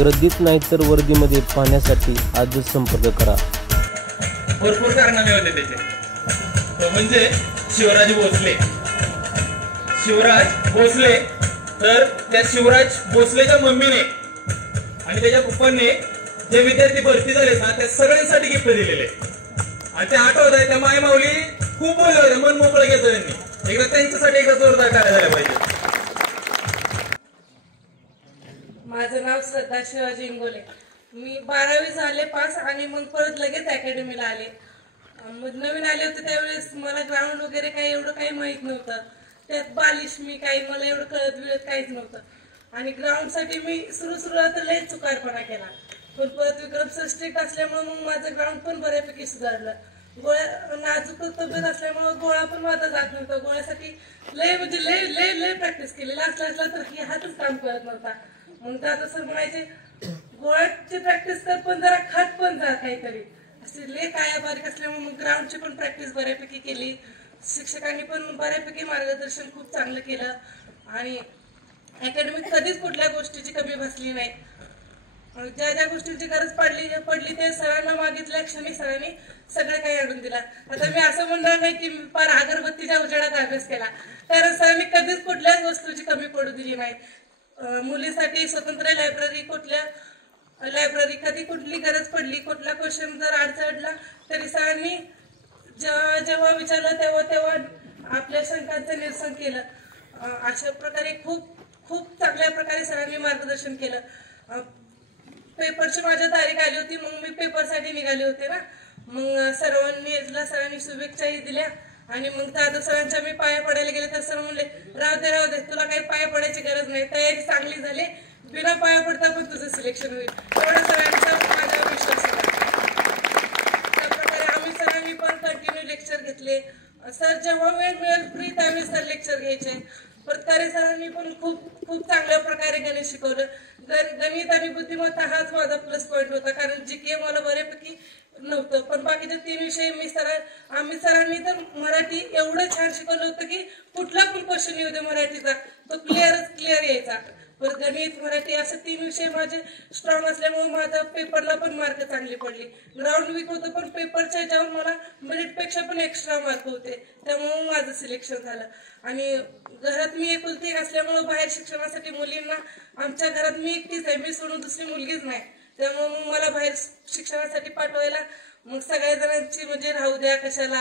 गर्दीत नाही तर वर्दीमध्ये पाहण्यासाठी आजच संपर्क करा. भरपूर कारनामे होते त्याचे. म्हणजे शिवराज भोसले तर त्या शिवराज भोसलेच्या मम्मीने आणि त्याच्या पप्पांनी जे विद्यार्थी भरती झाले ना त्या सगळ्यांसाठी गिफ्ट दिलेले. आणि ते आठवत आहे त्या माय माऊली खूप बोलले होते, मन मोकळं घेतो त्यांनी. एकदा त्यांच्यासाठी एकदा जोरदार टाळ्या झाल्या पाहिजे. माझं नाव श्रद्धा शिवाजी इंगोले. मी 12वी झाले पास आणि मग परत लगेच अकॅडमीला आले. नवीन आले होते त्यावेळेस मला ग्राउंड वगैरे काही एवढं काही माहित नव्हतं. त्यात बालिश मी काही मला एवढं कळत बिळत काहीच नव्हतं. आणि ग्राउंडसाठी मी सुरुवात लय चुकारपणा केला. पण परत विक्रम सर स्ट्रिक्ट असल्यामुळे मग माझं ग्राउंड पण बऱ्यापैकी सुधारलं. गोळ्या नाजूक तब्येत असल्यामुळे गोळा पण माझा जात नव्हता. गोळ्यासाठी लय म्हणजे लय लय लय प्रॅक्टिस केली. लास्टला तर की हातच काम करत नव्हता. मग दादा सर म्हणायचे गोळ्याची प्रॅक्टिस कर पण जरा खात पण जा काहीतरी. असे लय काया बारीक असल्यामुळे मग ग्राउंडची पण प्रॅक्टिस बऱ्यापैकी केली. शिक्षकांनी पण बऱ्यापैकी मार्गदर्शन खूप चांगलं केलं. आणि अकॅडमीत कधीच कुठल्या गोष्टीची कमी भासली नाही. ज्या ज्या गोष्टींची गरज पडली ते सरांना मागितल्या क्षणी सरांनी सगळं काही आणून दिला. आता मी असं म्हणणार नाही की मी फार अगरबत्तीच्या उजेडात अभ्यास केला, कारण सरांनी कधीच कुठल्याच वस्तूची कमी पडू दिली नाही. मुलीसाठी स्वतंत्र लायब्ररी कधी कुठली गरज पडली, कुठला क्वेश्चन जर अडचणला तरी सरांनी जेव्हा विचारलं तेव्हा आपल्या शंकांचं निरसन केलं. अशा प्रकारे खूप चांगल्या प्रकारे सरांनी मार्गदर्शन केलं. पेपरची माझ्या तारीख आली होती, मग मी पेपरसाठी निघाले होते ना. मग सरांनी शुभेच्छाही दिल्या. आणि मग दादा सरांच्या मी पाया पडायला गेले तर सर म्हणले राहू दे तुला काही पाया पडायची गरज नाही, तयारी चांगली झाली, बिना पाया पडता पण तुझं सिलेक्शन होईल, एवढा सरांचा माझ्यावर विश्वास होता. त्याप्रकारे आम्ही सरांनी पण कंटिन्यू लेक्चर घेतले. सर जेव्हा वेळ मिळेल फ्री त्यावेळी सर लेक्चर घ्यायचे. परतकारे सरांनी पण खूप चांगल्या प्रकारे गणित शिकवलं. गणित आणि बुद्धिमत्ता हाच माझा प्लस पॉईंट होता, कारण जीके मला बऱ्यापैकी नव्हतं. पण बाकीचे 3 विषय आम्ही सरांनी तर मराठी एवढं छान शिकवलं होतं की कुठला पण क्वेश्चन येऊ दे मराठीचा तो क्लिअर यायचा. पण गणित मराठी असं 3 विषय माझे स्ट्रॉंग असल्यामुळे माझ्या पेपरला पण मार्क चांगले पडले. ग्राउंड वीक होतं पण पेपरच्या ह्याच्यावर मला मेरिटपेक्षा पण एक्स्ट्रा मार्क होते, त्यामुळे माझं सिलेक्शन झालं. आणि घरात मी एकुलती एक असल्यामुळे बाहेर शिक्षणासाठी मुलींना आमच्या घरात मी एकटीच आहे, मी सोडून दुसरी मुलगीच नाही. त्यामुळे मग मला बाहेर शिक्षणासाठी पाठवायला मग सगळ्या जणांची म्हणजे राहू द्या कशाला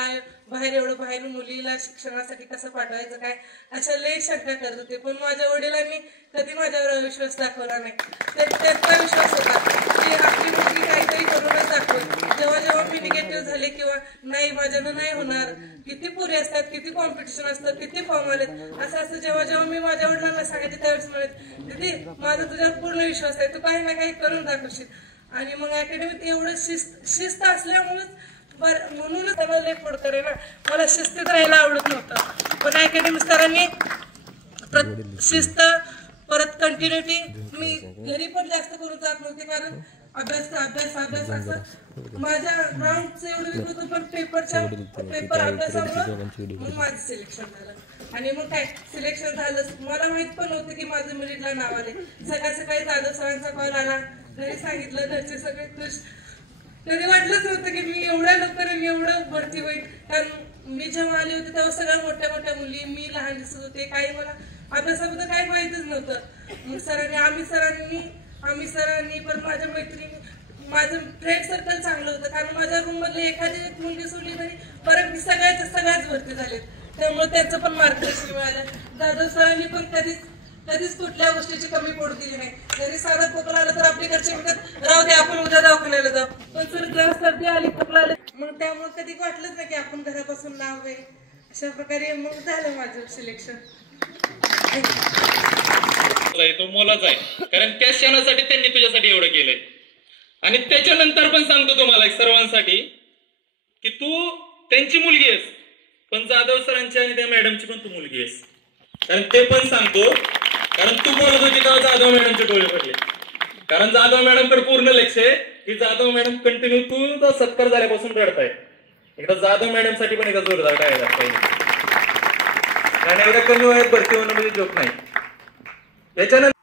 बाहेर मुलीला शिक्षणासाठी कसं पाठवायचं काय अशा लय शंका करत होते. पण माझ्या वडिलांनी कधी माझ्यावर अविश्वास दाखवला नाही. त्यांचा विश्वास होता की आपली मुलगी काहीतरी करूनच दाखवेल. जेव्हा मी निगेटिव्ह झाले किंवा नाही माझ्यानं नाही होणार, किती पुरे असतात, किती कॉम्पिटिशन असतं, किती फॉर्म आलेत, असं जेव्हा मी माझ्या वडिलांना सांगायचे त्यावेळेस म्हणत दीदी माझा तुझ्यावर पूर्ण विश्वास आहे, तू काही ना काही करून दाखवशील. आणि मग अकॅडमीत एवढं शिस्त असल्यामुळेच म्हणूनच मला लय पुढकर आहे ना, मला शिस्तीत राहायला आवडत नव्हतं. पण अकॅडमी सरांनी शिस्त परत कंटिन्युटी, मी घरी पण जास्त करून जात नव्हते कारण अभ्यास असं माझ्या ग्राउंडचं एवढं विक होतं. पण पेपर अभ्यासामुळे मग माझं सिलेक्शन झालं. आणि मग काय सिलेक्शन झालं मला माहित पण नव्हतं की माझं मेरिटला नाव आले. सकाळी जाधव सरांचा कॉल आला, घरी सांगितलं, घरचे सगळे खुश. कधी वाटलंच नव्हतं की मी एवढ्या लवकर एवढं भरती होईल, कारण मी जेव्हा आले होते तेव्हा सगळ्या मोठ्या मुली, मी लहान दिसत होते, काही मला अभ्यासाबद्दल काही माहितीच नव्हतं. मग आम्ही सरांनी पण माझ्या मैत्रिणी, माझं फ्रेंड सर्कल चांगलं होतं, कारण माझ्या रूम मधली एखादी मुलगी सोडली तरी परत सगळ्याच भरती झालेत. त्यामुळे त्यांचं पण मार्गदर्शन मिळालं. दादा सरांनी पण कधीच कुठल्या गोष्टीची कमी पडू दिली नाही. जरी साधा खोकला आला तर आपली घरचे म्हणतात राहू दे आपण उद्या दवाखान्याला जाऊ, पण जर सर्दी आली खोकला आले मग त्यामुळे कधी वाटलंच नाही की आपण घरापासून लांब आहे. अशा प्रकारे मग झालं माझं सिलेक्शन. तो मोलाच आहे, कारण त्या क्षणासाठी त्यांनी तुझ्यासाठी एवढं केलंय. आणि त्याच्यानंतर पण सांगतो तुम्हाला सर्वांसाठी की तू त्यांची मुलगी आहेस, पण जाधव सरांची आणि त्या मॅडमची पण तू मुलगी आहेस. कारण ते पण सांगतो, कारण तू बोलत होती तेव्हा जाधव मॅडमचे डोळे पडले. कारण जाधव मॅडम तर पूर्ण लक्ष आहे की जाधव मॅडम कंटिन्यू तू सत्कार झाल्यापासून रडताय. एकदा जाधव मॅडम साठी पण एकदा जोरदार टाळ्या पाहिजे, कारण एवढ्या कमी वयात भरती होणं म्हणजे जोक नाही. याच्यानंतर